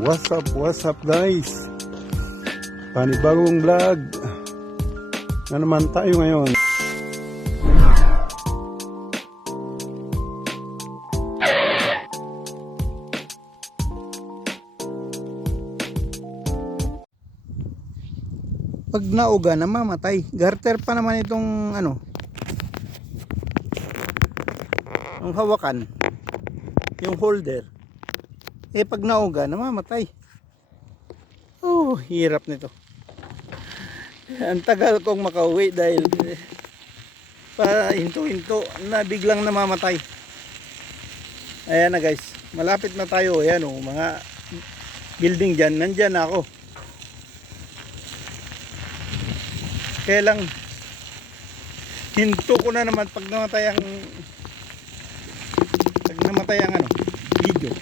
What's up guys? Panibagong vlog na naman tayo ngayon. Pag nauga, namamatay. Garter pa naman itong ang hawakan, yung holder. Pag nauga, namamatay. Oh, hirap nito. Ang tagal kong makauwi dahil pa hinto-hinto na biglang namamatay. Ayan na guys, malapit na tayo. Ayan mga building dyan, nandyan na ako. Kaya lang hinto ko na naman pag namatay ang video.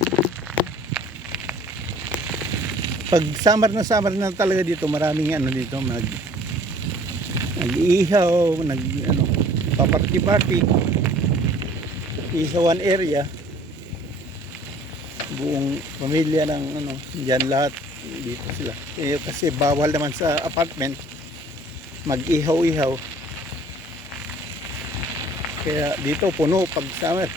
Pag summer na talaga dito, maraming dito nag-iihaw, paparty-party sa one area. Buong pamilya ng diyan lahat dito sila. Kasi bawal naman sa apartment mag-ihaw-ihaw. Kaya dito puno pag summer.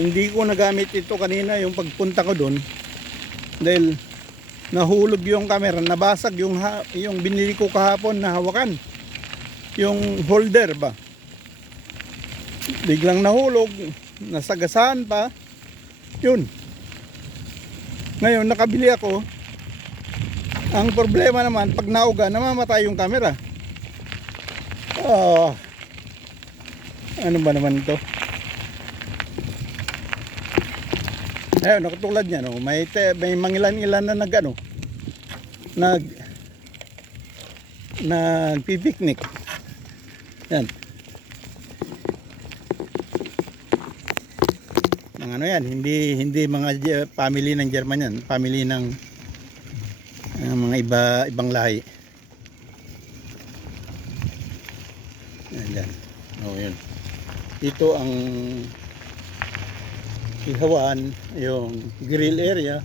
Hindi ko nagamit ito kanina yung pagpunta ko doon dahil nahulog yung camera, nabasag yung binili ko kahapon na hawakan, yung holder ba, biglang nahulog, nasagasaan pa yun. Ngayon nakabili ako. Ang problema naman, pag nauga, namamatay yung camera. Ano ba naman ito? Ayun, nakatulad niya, may mangilan-ilan na nagpipiknik. Yan. Yan, hindi mga family ng German yan, family ng mga ibang lahi. Yan. Yun. Ito ang ihawan, yung grill area.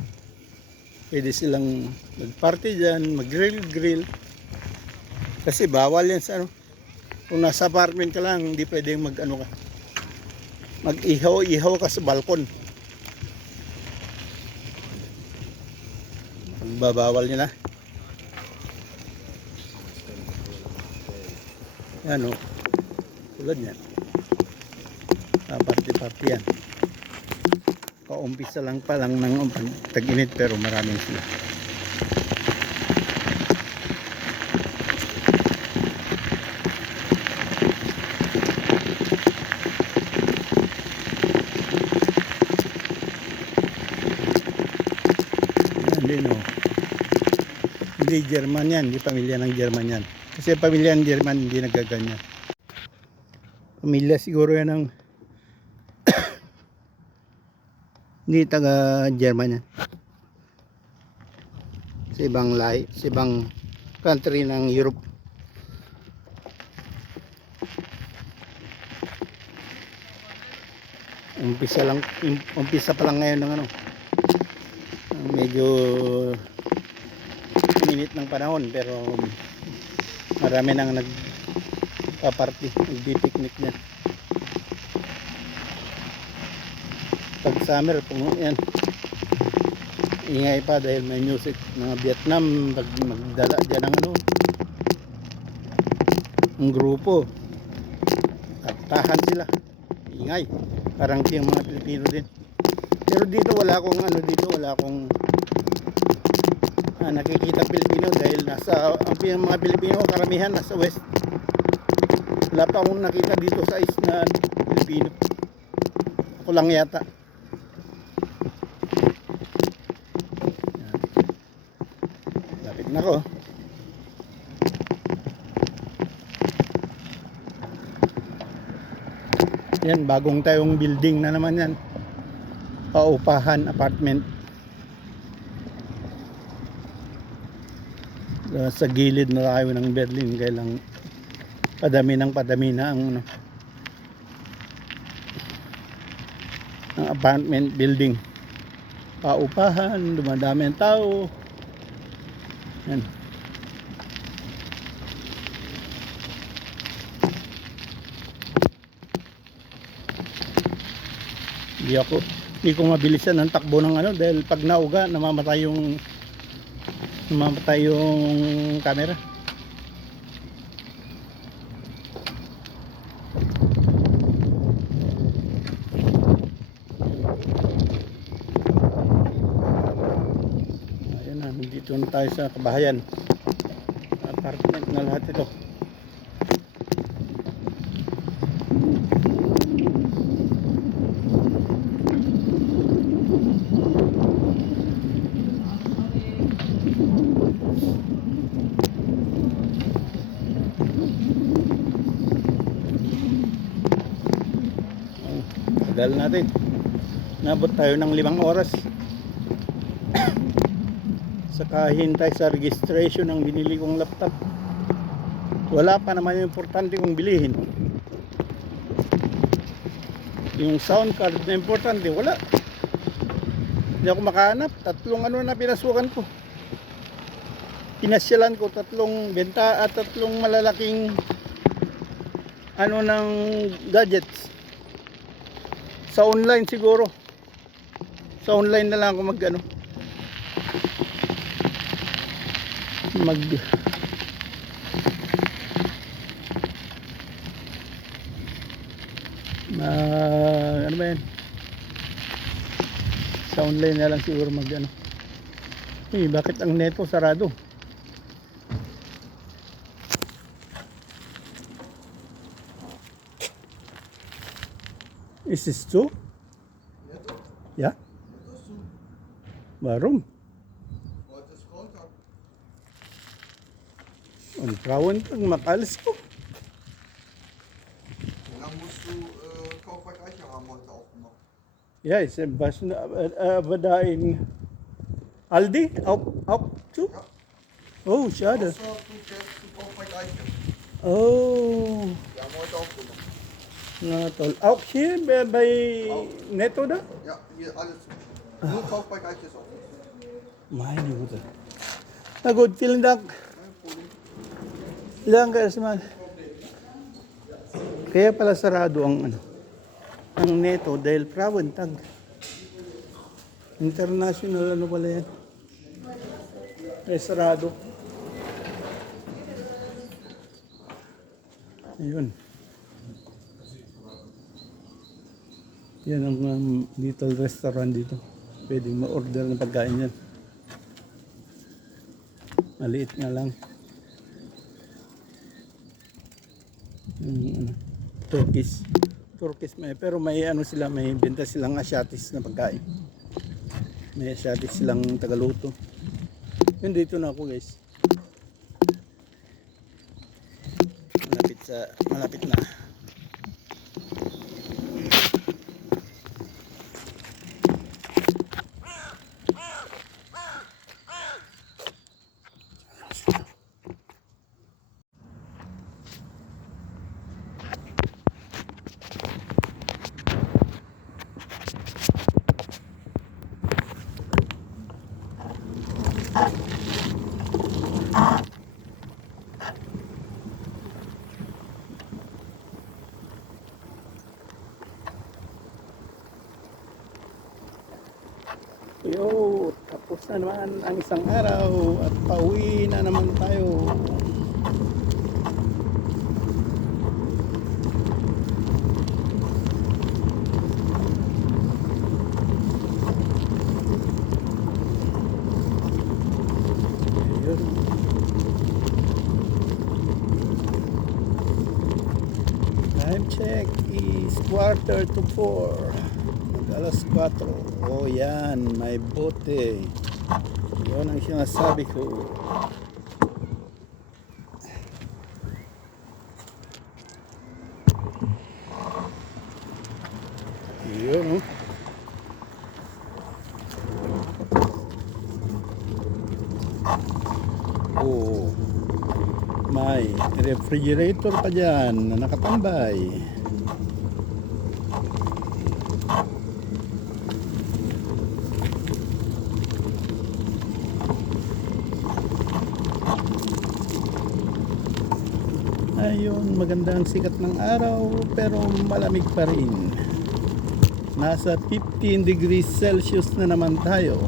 Pwede silang mag-party dyan, mag-grill. Kasi bawal yan sa kung nasa apartment ka lang, hindi pwedeng mag-ihaw ka sa balkon. Pagbabawal nila. Yan tulad yan. Party yan. Kaumpisa lang pa lang ng tag-init pero maraming sila. Hindi German yan, hindi pamilya ng German yan. Kasi pamilya ng German hindi nagaganyan. Pamilya siguro yan ng hindi taga German yan. Sa ibang lahi, sa ibang country ng Europe. Umpisa pa lang ngayon ng medyo minit ng panahon, pero marami nang nagpa-party, nagbi-picnic niyan. Pag summer, puno yan. Ingay pa dahil may music. Mga Vietnam, pag magdala dyan ng ang grupo, kaptahan sila. Ingay. Parang yung mga Pilipino din. Pero dito wala akong nakikita Pilipino dahil ang mga Pilipino karamihan nasa west. Wala pa akong nakita dito sa east na Pilipino. Ako lang yata. Lapit na ko. Yan, bagong tayong building na naman yan. Paupahan, apartment. Sa gilid na tayo ng Berlin, kailang padami na ang ano, ang apartment building. Paupahan, dumadami ang tao. Yan. Hindi ko mabilisan ang takbo ng ano dahil pag nauga namamatay yung camera. Ayan na, dito na tayo sa kabahayan. Apartment na lahat ito. Tagal natin. Nabot tayo ng 5 oras. Saka hintay sa registration ng binili kong laptop. Wala pa naman yung importante kong bilihin. Yung sound card na importante, wala. Hindi ako makahanap. 3 ano na pinasukan ko. Pinasyalan ko 3 benta at 3 malalaking ano ng gadgets. Sa online siguro. Sa online na lang ako ano ba yan? Sa online na lang siguro bakit ang neto sarado? Is this true? Ja? Warum? Und Frauentag makalis ko. Dann musst du Kaufwerk Eicher haben heute auch gemacht. Ja, ist was aber da in Aldi auch zu? Ja. Oh, schade. Außer du fährst zu Kaufwerk Eicher. Oh, Die haben heute auch gemacht. na toll. Auch hier bei Netto da? Ja, hier alles. Nur Kaufwerk Eicher ist offen. Meine Güte. Na gut, vielen Dank. Kein Problem. Danke erstmal. Kaya pala sarado ang Netto dahil Frauentag. International ano pala yan? Kaya sarado. Ayun. Yan ang little restaurant dito. Pwedeng ma-order ng pagkain yan. Maliit nga lang. Turkish pero may sila, may benta silang Asiatis na pagkain. May Asiatis silang tagaluto. Yun, dito na ako guys. Malapit na. Yo, tapos na naman ang isang araw at pauwi na naman tayo. Ayun. Time check is 3:45. Alas 4. Oh yan, may bote. Yun ang sinasabi ko. Yun, oh. May refrigerator pa dyan na nakatambay. Ayun, maganda ang sikat ng araw pero malamig pa rin. Nasa 15 degrees Celsius na naman tayo.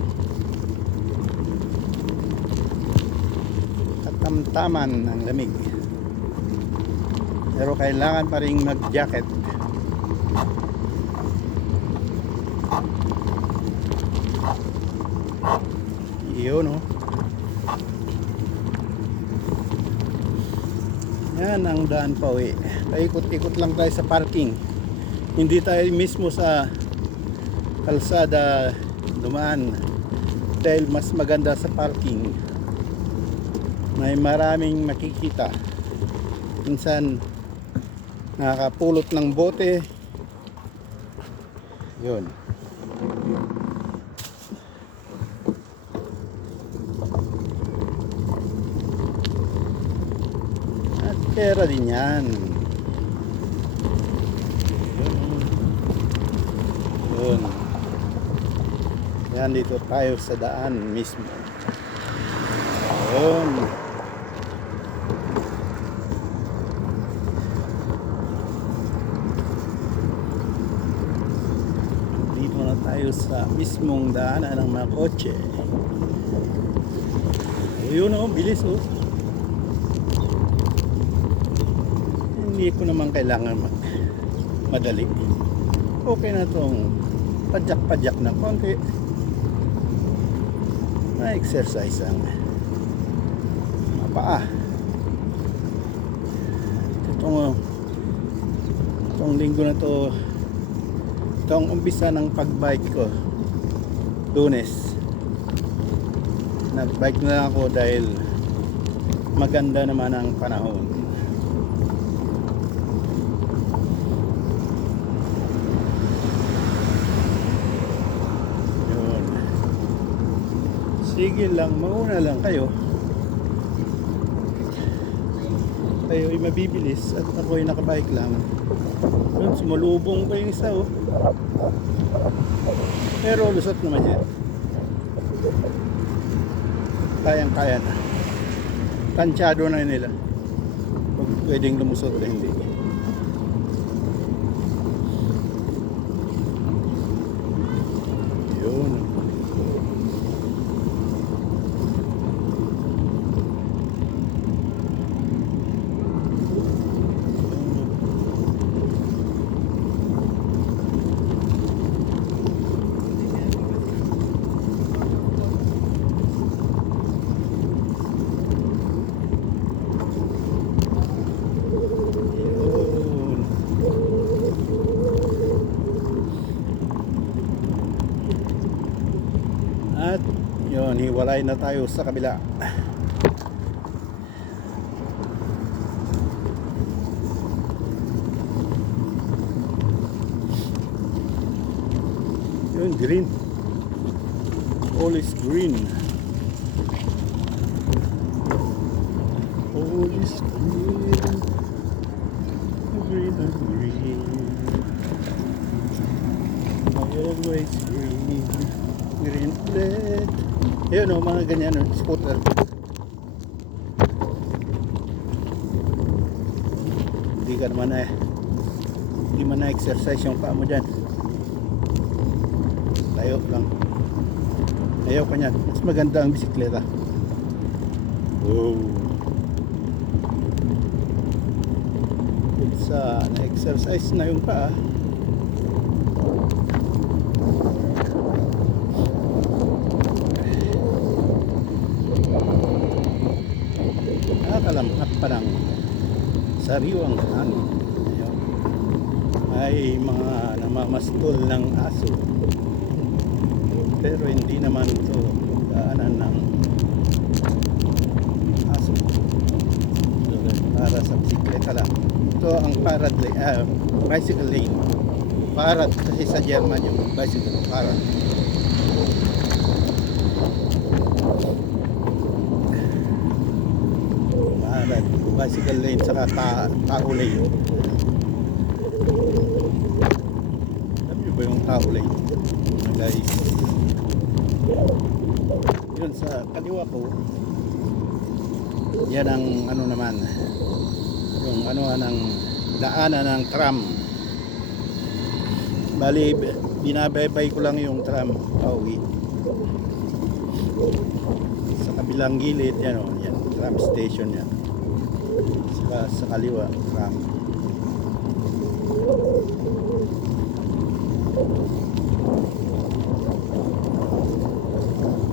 Katamtaman ng lamig. Pero kailangan pa rin mag-jacket. Iyon, oh. Yan ang daan pa uwi. Paikot-ikot lang tayo sa parking. Hindi tayo mismo sa kalsada dumaan dahil mas maganda sa parking. May maraming makikita. Minsan nakakapulot ng bote. Yun. At pera din yan. Yun. Yan, dito tayo sa daan mismo. Yun. Dito na tayo sa mismong daanan ng mga kotse. Yun, oh, bilis, oh. Hindi ko naman kailangan madali. Okay na tong padyak-padyak na konti. Na-exercise ang paa. Itong linggo na to, itong umpisa ng pagbike ko, Lunes. Nagbike na lang ako dahil maganda naman ang panahon. Yun. Sige lang, mauna lang kayo. Kayo ay mabibilis at ako ay nakabike lang. Yun, sumalubong pa yung isa, oh. Pero lusot naman yan. Kayang-kaya na. Tansyado na nila. Huwag pwedeng lumusot na hindi. Yun. At yun, hiwalay na tayo sa kabila. Yun, green. All is green. All is green. Green and green. Always green. Green ulit. Yun, oh, mga ganyan, oh, scooter. Hindi ka naman hindi man na-exercise yung paa mo dyan. Tayo lang. Ayaw ka niyan. Mas maganda ang bisikleta. Wow. It's na-exercise na yung paa. Nakalamhat pa ng sariwang hangin. Ay mga namamastol ng aso, pero hindi naman ito daanan ng aso. So, para sa bisikleta lang. Ito ang parad lane, bicycle lane. Parad kasi sa German yung bicycle parad. bicycle lane saka tao lane. Alam nyo ba yung tao lane, mga guys? Yun sa kaliwa ko, yan ang ano naman, yung ano ng daanan ng tram. Bali binabaybay ko lang yung tram pauwi. Sa kabilang gilid yan, oh, yan tram station yan. Sa kaliwa tram.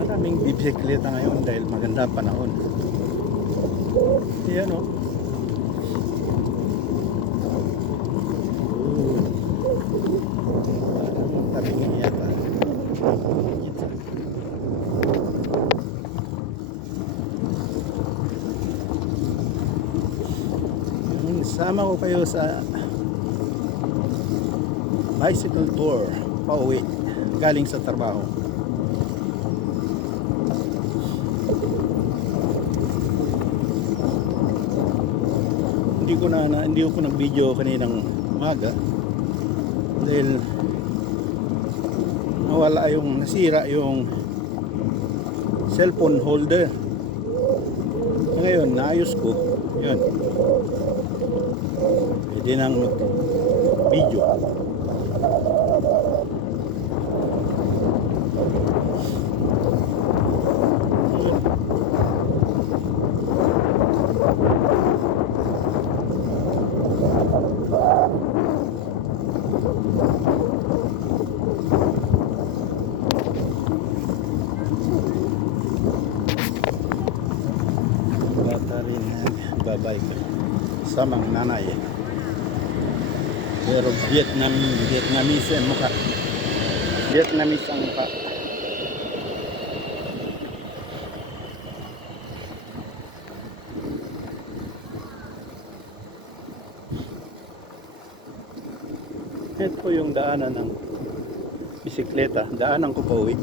Maraming bisikleta ngayon dahil maganda ang panahon. Yan o. Parang tabing yata. Sama ko kayo sa bicycle tour pauwi galing sa trabaho. Hindi ko nag-video kaninang umaga dahil nasira yung cellphone holder. Ngayon naayos ko yun, pwede nang mag-video. Bata rin babay ko sa mga nanay, pero Vietnamese ang mukha. Vietnamese ang mukha. Ito yung daanan ng bisikleta, daanan ko pa uwi.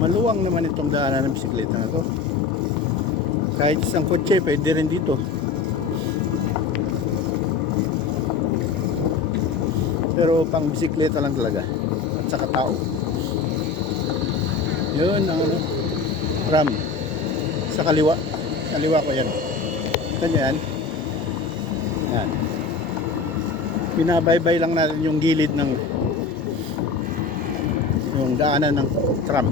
Maluwang naman itong daanan ng bisikleta na to. Kahit isang kotse pwede rin dito. Pero pang bisikleta lang talaga at saka tao. Yun ang tram sa kaliwa. Kaliwa ko yan. Ito yan. Yan. Binabaybay lang natin yung gilid ng yung daanan ng tram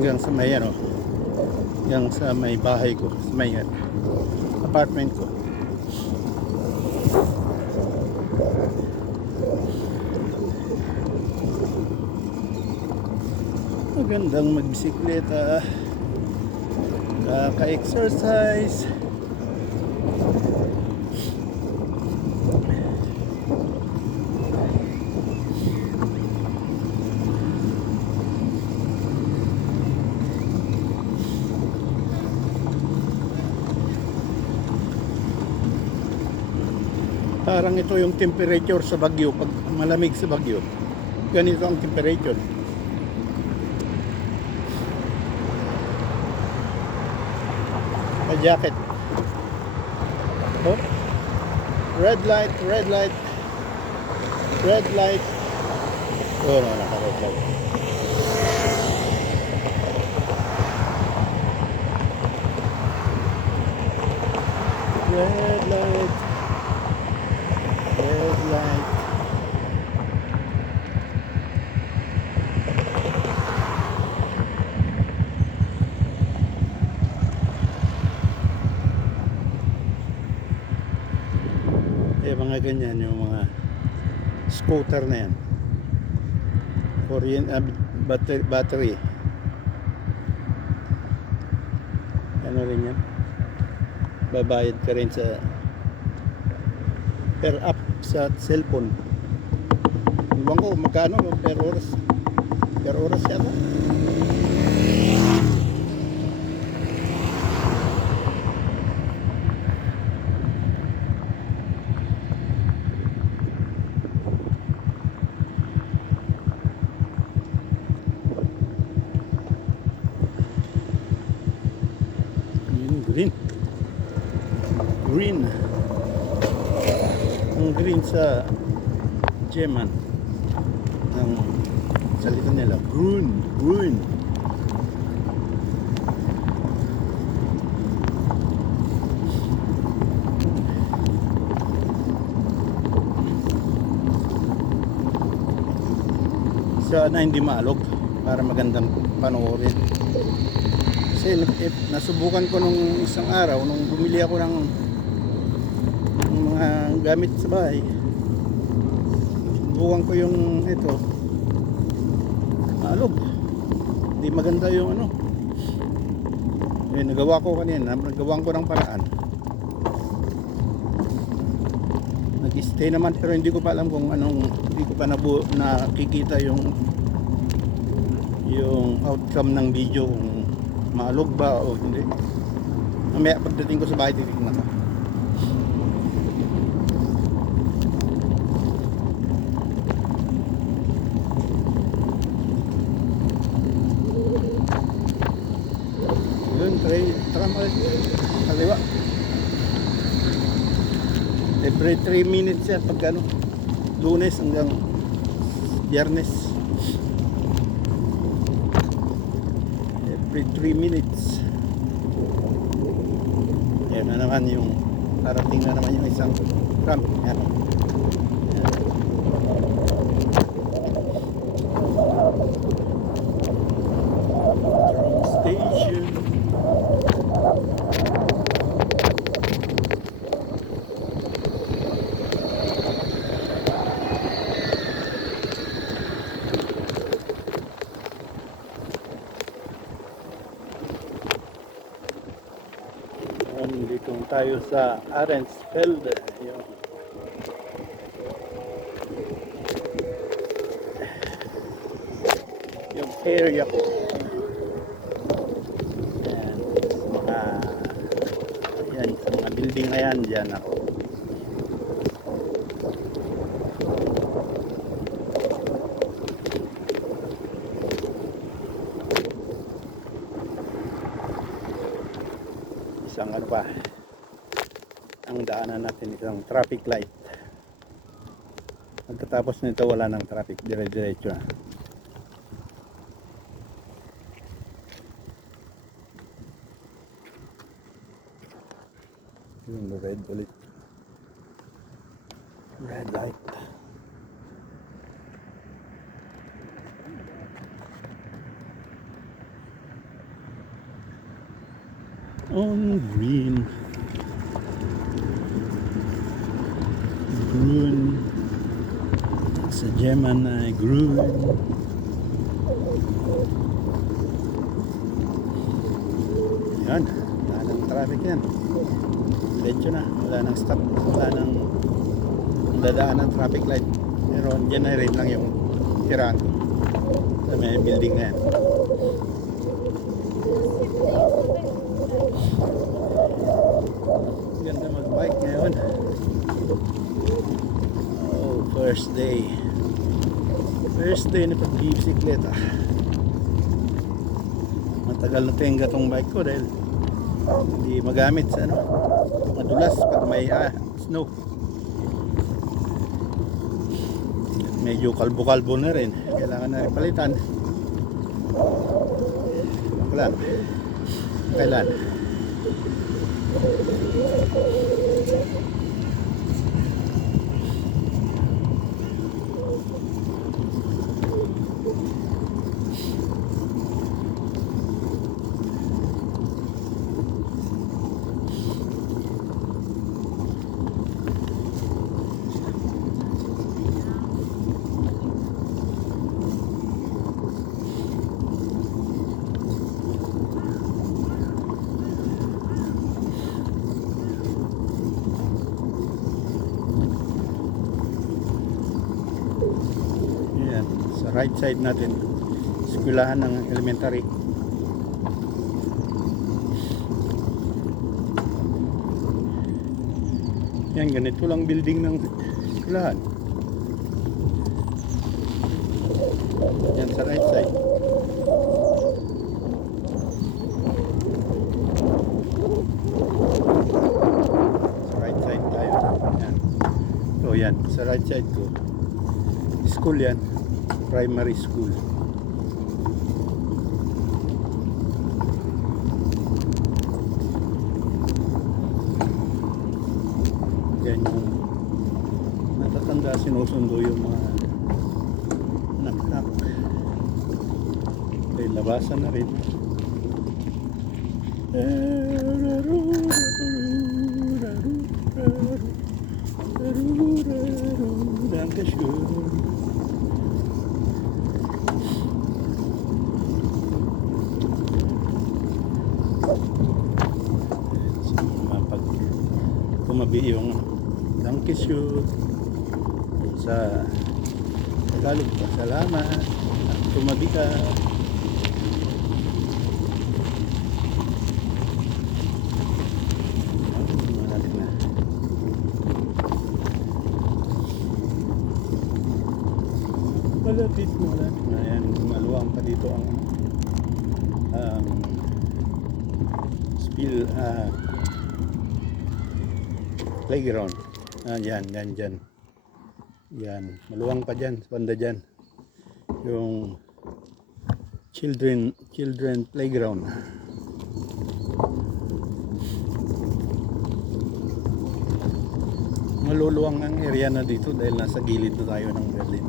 hanggang sa may ano, hanggang sa may bahay ko, sa may apartment ko. Magandang magbisikleta, kaka-exercise. Parang ito yung temperature sa Baguio. Pag malamig sa Baguio, ganito ang temperature. May jacket. Oh. Red light, red light, red light. Oh, no, naka-red light. Red light. Red light. Mga ganyan yung mga scooter na yan. Battery. Ano rin yan? Babayad ka rin sa per app sa cellphone. Iwan ko magkano per oras. Per oras yata. Green. Green. Ang green sa German. Ang salita nila, grün, grün. Sana hindi maalog para magandang panoorin. Kasi nasubukan ko nung isang araw nung bumili ako ng mga gamit sa bahay. Subukan ko yung ito. Maalog. Hindi maganda yung ano. Nagawa ko kanina, nagawan ko ng paraan. Nag-stay naman pero hindi ko pa alam kung anong, hindi ko pa nakikita yung outcome ng video kung maalog ba o hindi. Mamaya pagdating ko sa bahay titignan ko. Yun, tram kaliwa. Every 3 minutes yan pag ano, Lunes hanggang Biyernes. Every 3 minutes. Yan na naman yung parating na naman yung isang tram. Yan. Yan. Tram station. Dito tayo sa Ahrensfeld, yung area ko. Ayan, sa mga building na yan, dyan ako. Isang ano pa, ang daanan natin isang traffic light. Pagkatapos nito wala nang traffic, dire-diretso na. Yung red ulit, red light. On green. Grün. Sa German ay grün. Yan. Wala nang traffic yan. Diretso na. Wala nang stop. Wala nang dadaan ng traffic light. Pero dyan na rin lang yung tiraan. Sa may building na yan. Ganda mag-bike ngayon. Oh, first day na pag-bisikleta. Matagal na tenga tong bike ko dahil hindi magamit sa ano, madulas pag may snow. Medyo kalbo-kalbo na rin, kailangan na rin palitan. Kailan? Right side natin, eskwelahan ng elementary. Yan, ganito lang building ng eskwelahan. Yan sa right side. yan, sa right side ko. School yan. Primary school. Yan yung natatanda, sinusundo yung mga anak-anak. Okay, labasan na rin. Dankeschön. So, mapag tumabi yung Dankeschön sa Tagalog pa, salamat at tumabi ka. Malapit na. Malapit na yan, maluwang pa dito ang playground. Yan, maluwang pa dyan, banda dyan. Yung children playground. Maluluwang ang area na dito dahil nasa gilid na tayo ng Berlin.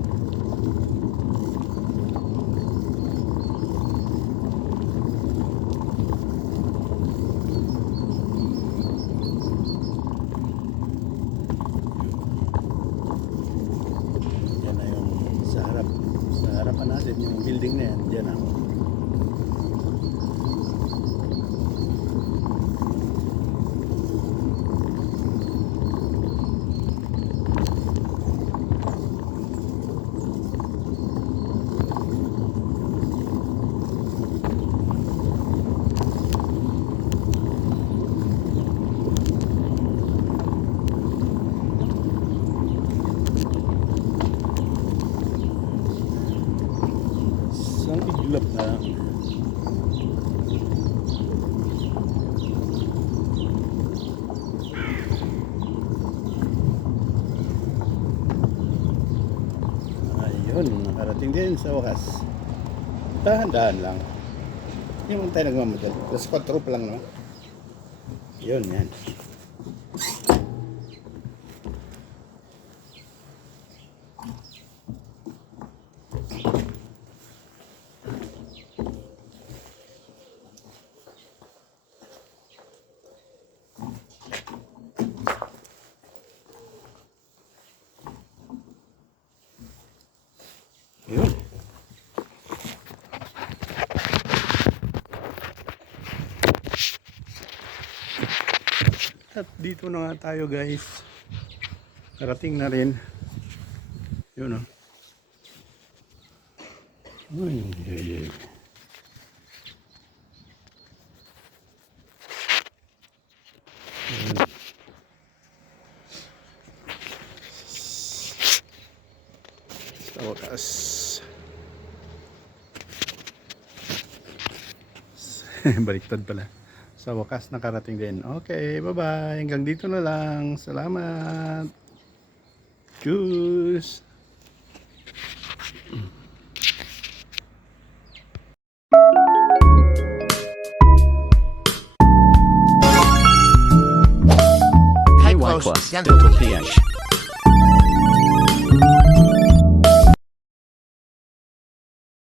Yan na yung sa harapan natin yung building na yan. Diyan na. Isang iglap na. Ayun, nakarating din sa wakas. Dahan-dahan lang. Hindi mo tayo nagmamadali. Plus 4 pa lang naman. Yun, yan. Yun. At dito na nga tayo, guys. Narating na rin. Yun, oh. Uy, ay, ay. Yun. Sa wakas. Baliktad pala. Sa wakas nakarating din. Okay, bye-bye. Hanggang dito na lang. Salamat. Tschüss. Hi Plus, Dental PH.